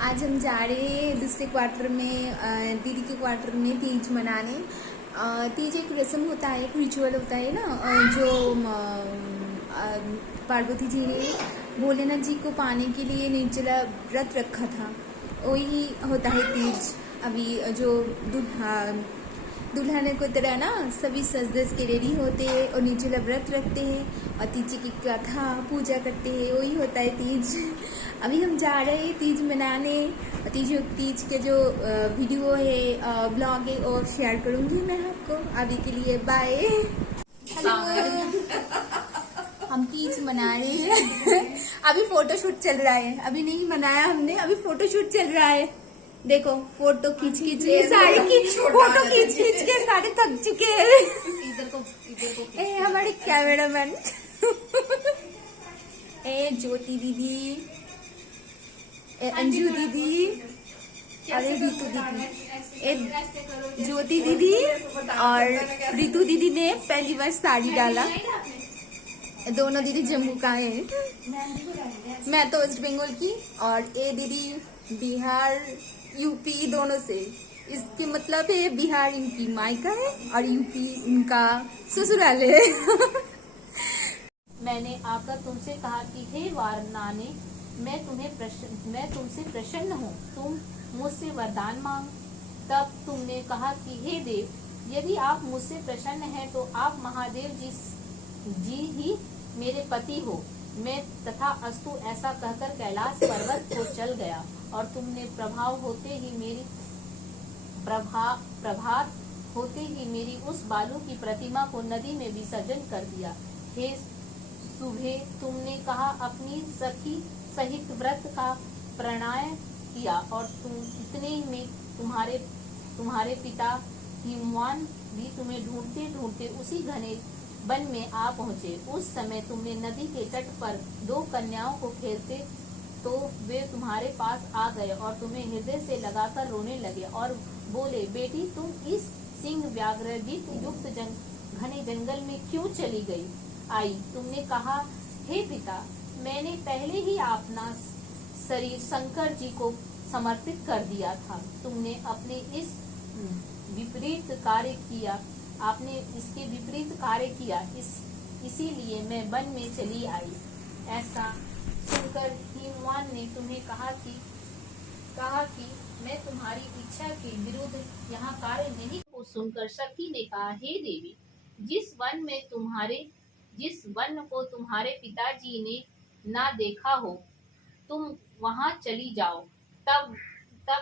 आज हम जा रहे हैं दूसरे क्वार्टर में, दीदी के क्वार्टर में तीज मनाने। तीज एक रस्म होता है, एक रिचुअल होता है ना, जो पार्वती जी ने भोलेनाथ जी को पाने के लिए निर्जला व्रत रखा था, वही होता है तीज। अभी जो दुल्हन को तरह ना सभी सज धज के रेडी होते हैं और निर्जला व्रत रखते हैं और तीज की कथा पूजा करते हैं, वही होता है तीज। अभी हम जा रहे हैं तीज मनाने। तीज के जो वीडियो है, ब्लॉग है, और शेयर करूंगी मैं आपको। अभी के लिए बाय। हेलो, हम तीज मना रहे हैं। अभी फोटोशूट चल रहा है, अभी नहीं मनाया हमने, अभी फोटोशूट चल रहा है। देखो फोटो खींच के सारे फोटो खींच के सारे थक चुके हैं। इधर को ए हमारे कैमरामैन ए ज्योति दीदी, ए अंजू दीदी, अरे रितु दीदी, ए ज्योति दीदी और रितु दीदी ने पहली बार साड़ी डाला। दोनों दीदी जम्मू का है, मैं तो वेस्ट बंगाल की, और ए दीदी बिहार यूपी दोनों से। इसके मतलब है बिहार इनकी मायका है और यूपी इनका ससुराल है। मैंने आकर तुमसे कहा कि हे वारनाने, मैं तुमसे प्रसन्न हूँ, तुम मुझसे वरदान मांग। तब तुमने कहा कि हे देव, यदि आप मुझसे प्रसन्न हैं तो आप महादेव जी ही मेरे पति हो। मैं तथा अस्तु ऐसा कहकर कैलाश पर्वत को चल गया और तुमने प्रभात होते ही मेरी उस बालू की प्रतिमा को नदी में विसर्जन कर दिया। हे सुबह, तुमने कहा अपनी सखी सहित व्रत का प्रणय किया और तुम इतने में तुम्हारे पिता हिमवान भी तुम्हें ढूंढते ढूंढते उसी घने वन में आ पहुँचे। उस समय तुमने नदी के तट पर दो कन्याओं को खेलते तो वे तुम्हारे पास आ गए और तुम्हें हृदय से लगाकर रोने लगे और बोले, बेटी तुम इस सिंह व्याघ्रजित युक्त घने जंगल में क्यों चली आई? तुमने कहा, हे पिता, मैंने पहले ही अपना शरीर शंकर जी को समर्पित कर दिया था। तुमने अपने इसके विपरीत कार्य किया, इसीलिए मैं वन में चली आई। ऐसा सुनकर हिमवान ने तुम्हें कहा कि मैं तुम्हारी इच्छा के विरुद्ध यहाँ कार्य नहीं। को सुनकर सखी ने कहा, हे देवी, जिस वन को तुम्हारे पिताजी ने ना देखा हो, तुम वहाँ चली जाओ। तब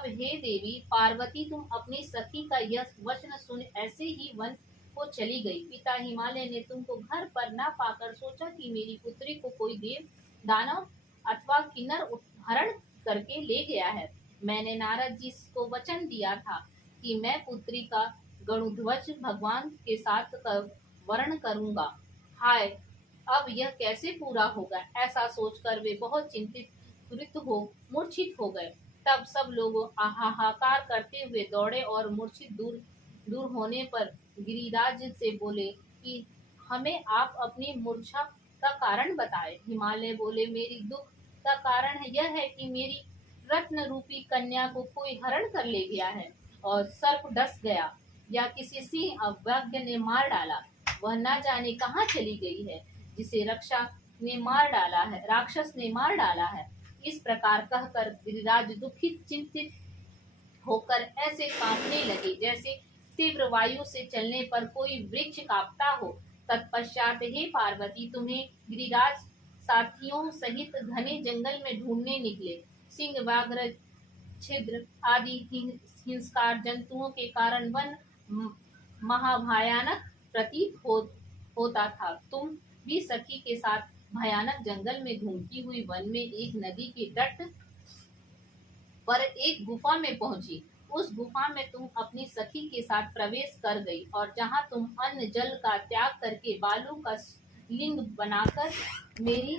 हे देवी पार्वती, तुम अपनी सखी का यह वचन सुन ऐसे ही वन को चली गई। पिता हिमालय ने तुमको घर पर ना पाकर सोचा कि मेरी पुत्री को कोई देव, दानव अथवा किन्नर हरण करके ले गया है। मैंने नारद जी को वचन दिया था कि मैं पुत्री का गरुध्वज भगवान के साथ वर्ण करूंगा। हाय, अब यह कैसे पूरा होगा? ऐसा सोचकर वे बहुत मूर्छित हो गए। तब सब लोग हाहाकार करते हुए दौड़े और मूर्छित दूर होने पर गिरिराज से बोले कि हमें आप अपनी मूर्छा का कारण बताएं। हिमालय बोले, मेरी दुख का कारण यह है कि मेरी रत्न रूपी कन्या को कोई हरण कर ले गया है और सर्प डस गया या किसी सिंह अवज्ञ ने मार डाला। वह ना जाने कहाँ चली गई है, जिसे राक्षस ने मार डाला है। इस प्रकार कहकर गिरिराज दुखित चिंतित होकर ऐसे कांपने लगे जैसे तीव्र वायु से चलने पर कोई वृक्ष कांपता हो। तत्पश्चात हे पार्वती, तुम्हें गिरिराज साथियों सहित घने जंगल में ढूंढने निकले। सिंह, व्याघ्र, छिद्र आदि हिंसकार जंतुओं के कारण वन महाभयानक प्रतीत होता था। तुम भी सखी के साथ भयानक जंगल में घूमती हुई वन में एक नदी के तट पर एक गुफा में पहुंची। उस गुफा में तुम अपनी सखी के साथ प्रवेश कर गई और जहां तुम अन्न जल का त्याग करके बालू का लिंग बनाकर मेरी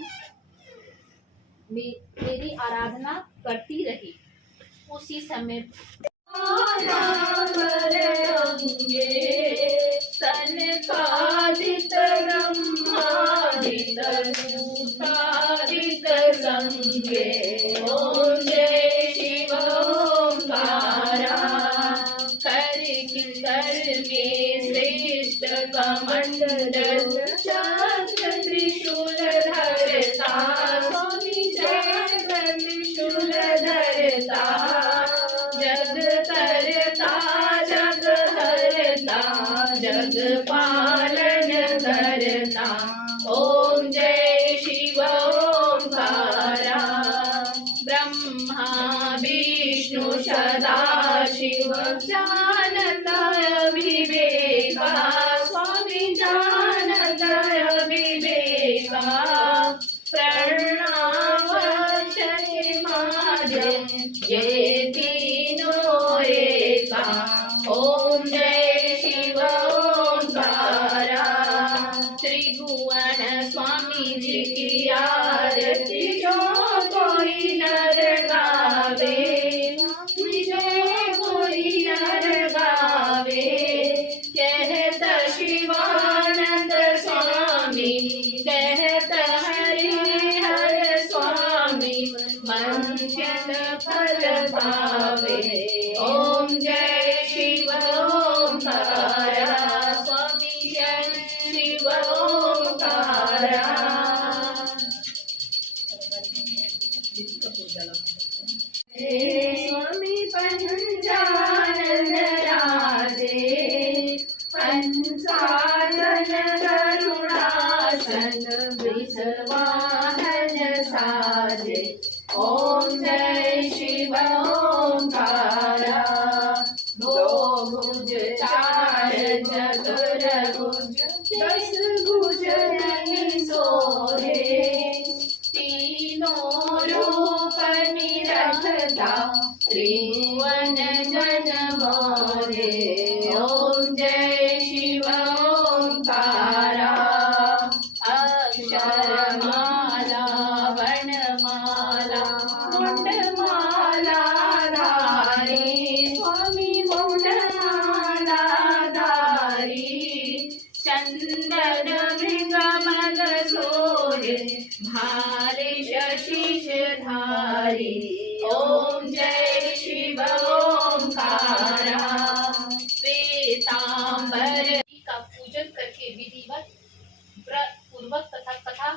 आराधना करती रही। उसी समय ओम जय शिव सदा शिव जानता विवेका स्वामी जानता विवेका प्रणाम शनि माधे ये तीनों एका ओम जय शिव ओंकारा त्रिभुवन स्वामी जी की आरती जो कोई नर गावे जो कोई नर गावे कहत शिवानंद स्वामी कहत हरिहर स्वामी मंचन फल पावे ओम जय शिव ओंकारा स्वामी जय शिव ओंकारा स्वामी पंचानन राजे पंचानन करुणासन विषवाहन साजे ओम जय शिव ओंकारा दो भुज चार चतुर्भुज दस भुज नहीं सोहे तीनों रूप निरखता त्रिभुवन जन मोरे ओम जय शिव ओंकारा अक्षरमाला वर्णमाला मुंडमाला धारी स्वामी मुंडमाला धारी चंदन मृगमद सोरे भारे शशीष धारी ओम जय शिव ओंकारा श्वेतांबर का पूजन करके विधिवत पूर्वक तथा कथा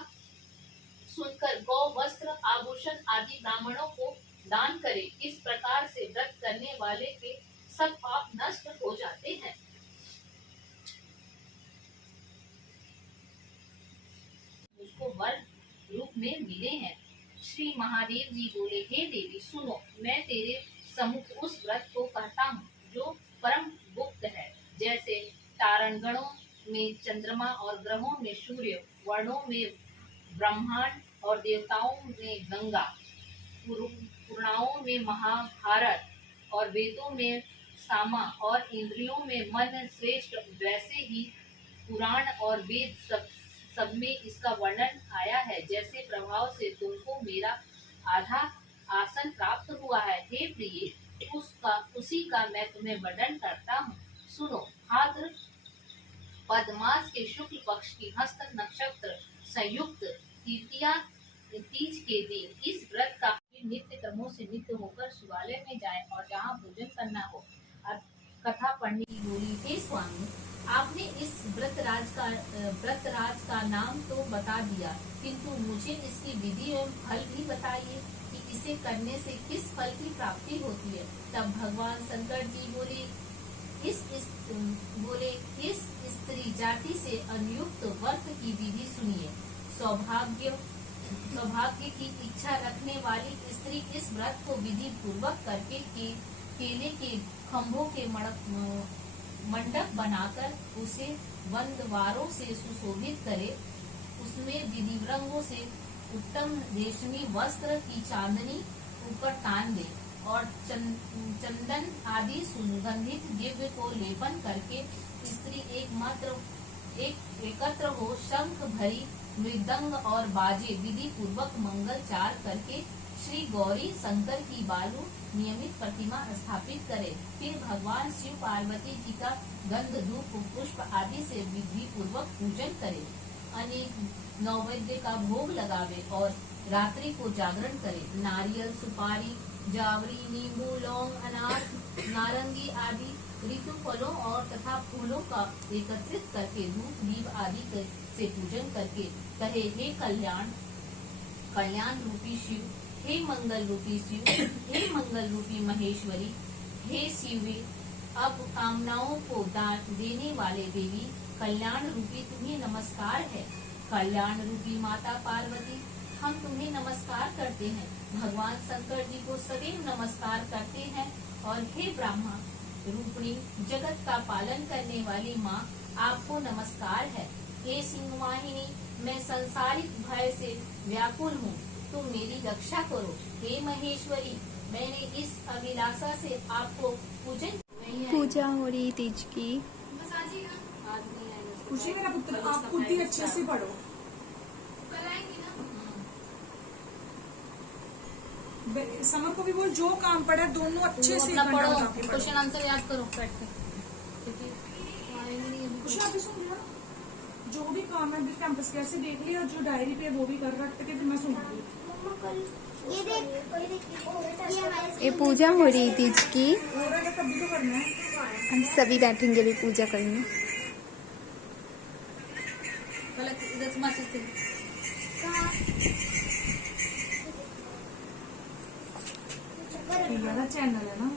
सुनकर गौ वस्त्र आभूषण आदि ब्राह्मणों को दान करे। इस प्रकार से व्रत करने वाले के सब पाप नष्ट हो जाते हैं। उसको वर रूप में मिले हैं। श्री महादेव जी बोले, हे देवी सुनो, मैं तेरे सम्मुख उस व्रत को कहता हूँ जो परम गुप्त है। जैसे तारणगणों में चंद्रमा और ग्रहों में सूर्य, वर्णों में ब्रह्मांड और देवताओं में गंगा, पुराणों में महाभारत और वेदों में सामा और इंद्रियों में मन श्रेष्ठ, वैसे ही पुराण और वेद सब में इसका वर्णन आया है। जैसे प्रभाव से तुमको मेरा आधा आसन प्राप्त हुआ है, हे प्रिय, उसी का मैं तुम्हें वर्णन करता हूँ। सुनो, भाद्र पद मास के शुक्ल पक्ष की हस्त नक्षत्र संयुक्त तृतीया तीज के दिन इस व्रत का नित्य कर्मों से नित्य होकर शिवालय में जाए और जहाँ भोजन करना हो। कथा पढ़ने की बोली, हे स्वामी, आपने इस व्रतराज का नाम तो बता दिया, किंतु मुझे इसकी विधि एवं फल भी बताइए कि इसे करने से किस फल की प्राप्ति होती है। तब भगवान शंकर जी बोले, इस स्त्री जाति से अनुयुक्त व्रत की विधि सुनिए। सौभाग्य की इच्छा रखने वाली स्त्री इस व्रत को विधि पूर्वक करके केले के खम्भों के मंडप बनाकर उसे बंदवारों से सुशोभित करे। उसमें विधि रंगों से उत्तम रेशमी वस्त्र की चांदनी ऊपर तान दे और चंदन आदि सुगंधित दिव्य को लेपन करके स्त्री एकत्र हो शंख भरी मृदंग और बाजे विधि पूर्वक मंगलचार करके श्री गौरी शंकर की बालू नियमित प्रतिमा स्थापित करे। फिर भगवान शिव पार्वती जी का गंध धूप पुष्प आदि से विधि पूर्वक पूजन करे। अनेक नैवेद्य का भोग लगावे और रात्रि को जागरण करे। नारियल, सुपारी, जावरी, नींबू, लौंग, अनार, नारंगी आदि ऋतु फलों और तथा फूलों का एकत्रित करके धूप दीप आदि से पूजन करके कहे, हे कल्याण रूपी शिव, हे मंगल रूपी शिव, हे मंगल रूपी महेश्वरी, हे शिवे, अब कामनाओं को दान देने वाले देवी, कल्याण रूपी तुम्हें नमस्कार है। कल्याण रूपी माता पार्वती, हम तुम्हें नमस्कार करते हैं। भगवान शंकर जी को सदैव नमस्कार करते हैं और हे ब्रह्मा रूपिणी जगत का पालन करने वाली माँ आपको नमस्कार है। हे सिंहवाहिनी मैं संसारिक भय से व्याकुल हूँ, तुम मेरी रक्षा करो। हे महेश्वरी मैंने इस अभिलाषा से आपको पूजन नहीं है। पूजा हो रही तीज की। आज नहीं आएगा। खुशी मेरा पुत्र, आप खुद ही अच्छे से पढ़ो। समर को भी बोल, जो काम पड़ा दोनों अच्छे से अपना पढ़ो, पढ़ो। क्वेश्चन आंसर याद करो बैठ के। खुशी आप भी सुन लिया, जो भी काम है कैंपस कैसे देख लिया, जो डायरी पे वो भी कर रखते के फिर मैं सुनूंगी। ये पूजा हो रही तीज की। हो रहा है कभी तो करना है। हम सभी बैठेंगे भी पूजा करने। चैनल है ना,